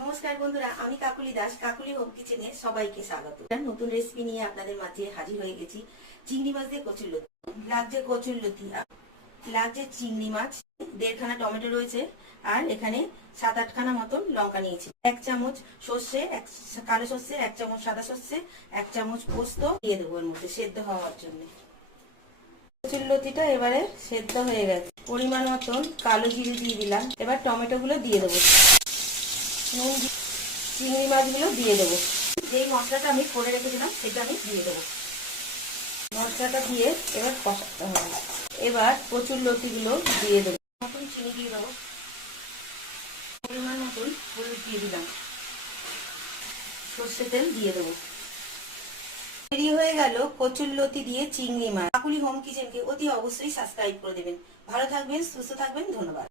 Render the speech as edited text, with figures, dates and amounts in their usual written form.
নমস্কার বন্ধুরা, আমি কাকুলি দাস। কাকুলি হোম কিচেনে সবাইকে স্বাগত। নতুন রেসিপি নিয়ে আপনাদের মাঝে হাজির হয়ে গেছি। চিংড়ি মাছ দিয়ে কচুরলতি লাগছে। কচুরলতি লাগছে চিংড়ি মাছ, 1.5 খানা টমেটো রয়েছে, আর এখানে 7-8 খানা মতন লঙ্কা নিয়েছি। 1 চামচ সর্ষে, কালো সর্ষে, 1 চামচ সাদা সর্ষে, 1 চামচ পোস্ত দিয়ে দেবো এর মধ্যে সেদ্ধ হওয়ার জন্য। কচুরলতিটা এবারে সেদ্ধ হয়ে গেছে। পরিমাণ মতন কালো জিরে দিয়ে দিলাম। এবার টমেটো গুলো দিয়ে দেবো, নুন, চিংড়ি মাছগুলো দিয়ে দেবো। যেই মশলাটা আমি করে রেখেছিলাম সেটা আমি দিয়ে দেবো। মশলাটা দিয়ে এবার কষাতে হবে। এবার কচুরলতিগুলো দিয়ে দেবো। মতন চিনি দিয়ে দেবো, পরিমাণ মতন হলুদ দিয়ে দিলাম, সর্ষে তেল দিয়ে দেবো। তৈরি হয়ে গেল কচুরলতি দিয়ে চিংড়ি মাছ। কাকুলি হোম কিচেনকে অতি অবশ্যই সাবস্ক্রাইব করে দেবেন। ভালো থাকবেন, সুস্থ থাকবেন, ধন্যবাদ।